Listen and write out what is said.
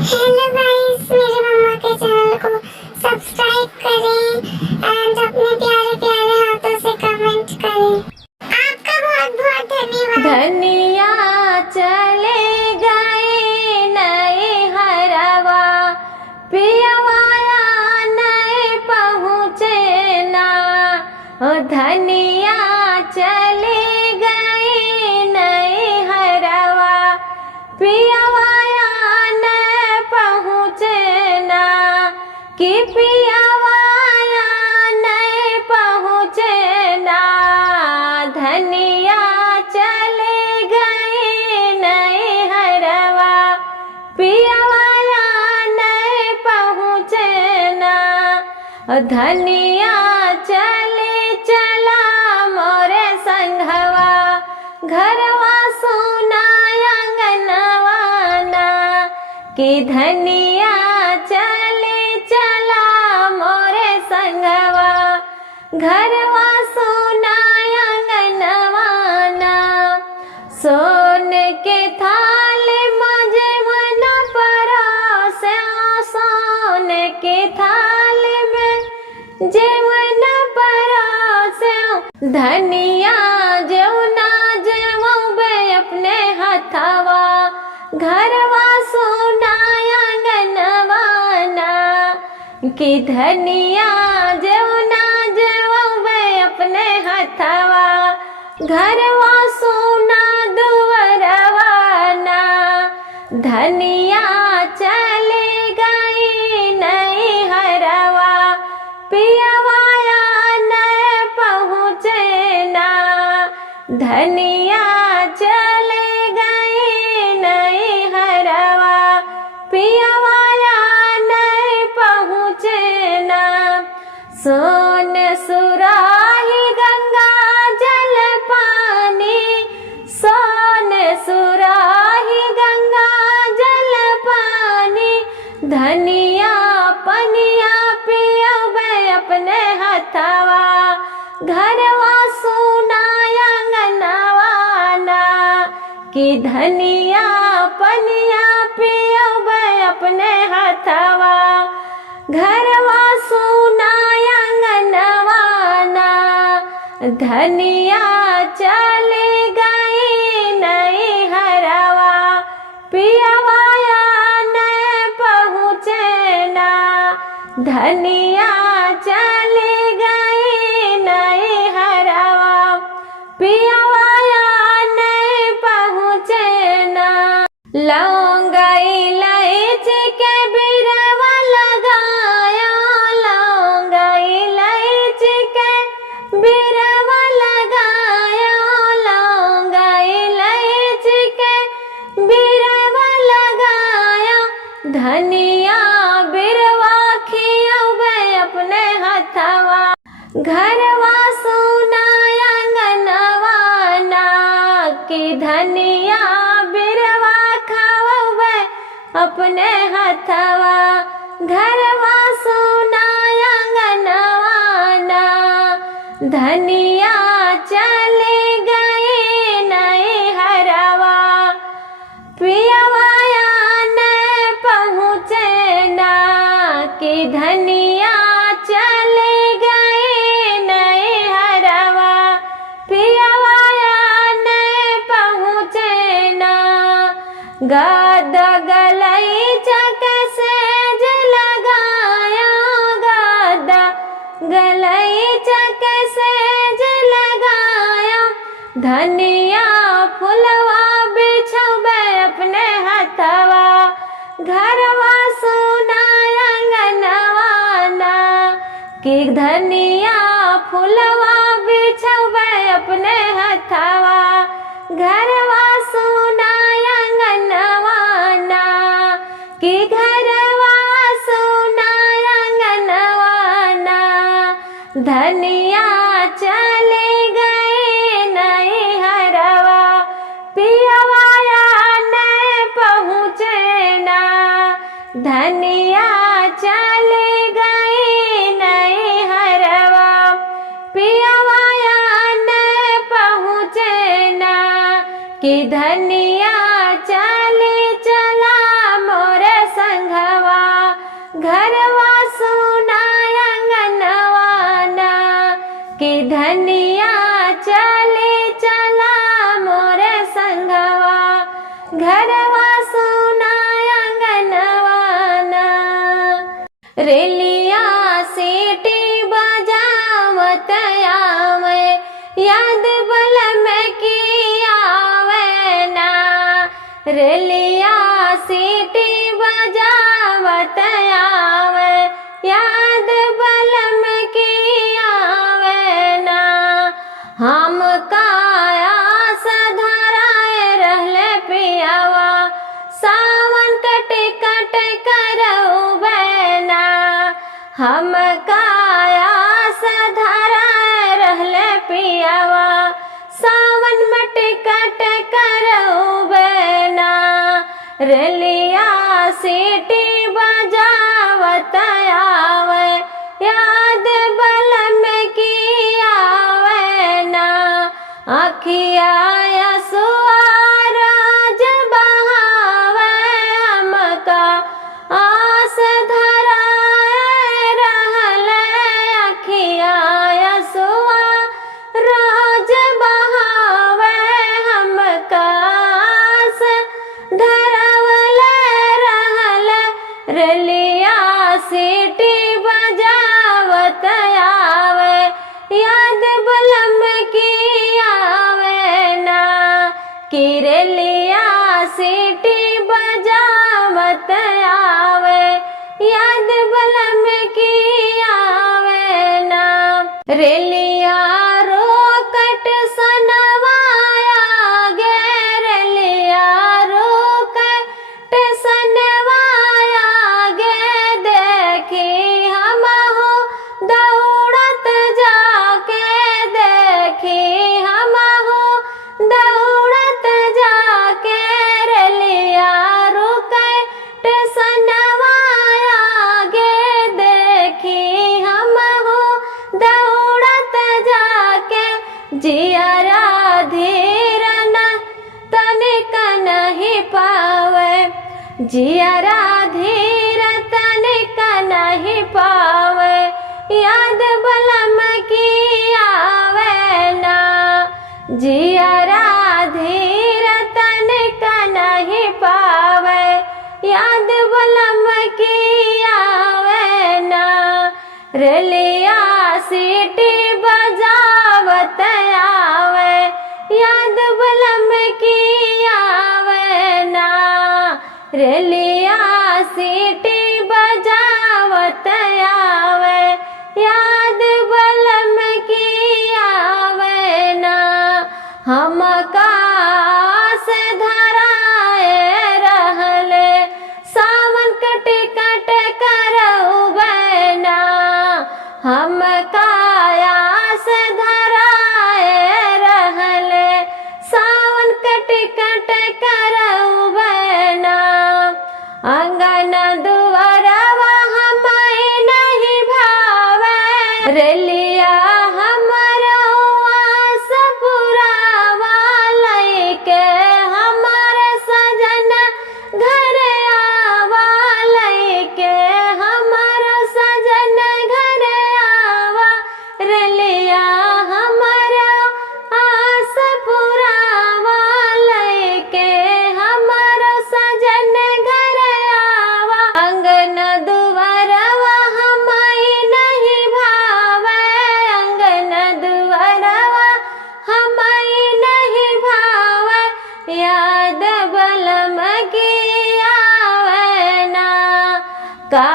Hello guys, मेरे mama के channel को सब्सक्राइब करें एंड अपने प्यारे प्यारे हाथों से कमेंट करें। आपका बहुत बहुत धन्यवाद। धनिया चले गए नए हरवा, पियवाया नए पहुँचे ना। ओ धनिया चले गए नए हरवा, पियवाया नए पहुँचे ना। कि पियवाया नए पहुँचे ना। धनिया चले गए नए हरवा, पियवाया नए पहुँचे ना। धनिया चले चला मोरे संघवा, घरवा सुनाया गनवाना। कि धनिया चले चला मोरे संघवा, घरवा सुनाया गनवाना। सोन के थाल मजे मन परोसे, सोन के थाल में जेवन परोसे। धनिया जौना जेवौ बे अपने हथवा, घरवा सुनाया गनवाना। कि धनिया जौना जेवौ बे अपने हथवा, घरवा सुना दुवरवाना। धनिया चले गई नई हरवा, पियवाया नए पहुँचे ना। धनिया चले गई नई हरवा, पियवाया नए पहुँचे ना। सोन सुराही गंगा जल पानी, सोन सुराही गंगा जल पानी। धनिया पनिया पियबे अपने हथवा, घरवा सुनाया गनवाना। कि धनिया पनिया पियबे अपने हथवा, घरवा सुनाया गनवाना। धनिया चले गई नई हरवा, पियवाया नए पहुँचे ना। धनिया चले गई नई हरवा, पियवाया नए पहुँचे ना। लौंगा इलायची के बिरवा लगाया, लौंगा इलायची के बिरवा लगाया, लौंगा इलायची के बिरवा लगाया। धनिया बिरवा खियबे अपने हथवा, घरवा सुनाया गनवाना। कि धनिया बिरवा खावबे अपने हथवा, घरवा सुनाया गनवाना। धनिया चले गई नई हरवा, पियवाया नए पहुँचे ना। कि धनिया चले गई नई हरवा, पियवाया नए पहुँचे ना। गद गलैचा के सेज लगाया, गद गलैचा के सेज लगाया। धनिया फुलवा बिछबे अपने हथवा, घरवा सुनाया गनवाना। कि धनिया फुलवा बिछबे अपने हथवा, घरवा सुनाया गनवाना। कि घरवा सुनाया गनवाना। धनिया चले गए नई हरवा, पियवाया नए पहुँचे ना। धनिया चले गई नई हरवा, पियवाया नए पहुँचे ना। कि धनिया चले चला मोरे संग रेलिया सीटी बजावत आवे याद बलम की आवे ना। रेलिया सीटी बजावत आवे याद बलम की आवे ना। हम काया सधराए रहले पियावा सावन कट कट करऊ बैना। हम काया सधराए रहले पियावा सावन मट कट करऊ बैना। रेलिया सीटी बजावत आवे याद बलम की आवे ना। अखिया सुआराज बहावे हमका आस धराए रहले। अखिया सुआराज बहावे हमका आस धरवले रहले। रेलिया सीटी बजावत आवे याद बलम की आवे ना। कि रेलिया सीटी बजावत आवे याद बलम की आवे ना। रेलिया रोकट सनवाया गे रेलिया रोकट सनवाया गे। देखी हम हो दौड़त जाके देखी हम हो दौड़त जाके। रेलिया रोकट सनवाया गे देखी हम हो दौड़त जाके। जियरा धीर न तनिक नहीं पावे जियरा धीर तनिक नहीं पावे याद बलम की आवे ना। जियरा धीर तनिक नहीं पावे याद बलम की आवे ना। रेलिया सीटी बजावत आवे याद बलम की आवे ना। रेलिया सीटी बजावत आवे याद बलम की आवे ना। हम कास धराए रहले सावन कट कट करऊ बैना। हम कायास धराए रहले सावन कट कट करऊ बैना। अंगन दुआरवा हमाई नहीं भावे रेलिया हमरो आस पुरावा लइके। हमारे सजन घर आवा लइके हमारा सजन घर आवा। रेलिया हमारा आस पुरावा लइके हमारा सजन घर आवा। अंगन दुआरवा हमाई नहीं भावे अंगन दुआरवा हमाई नहीं भावे याद बलम की आवे ना। का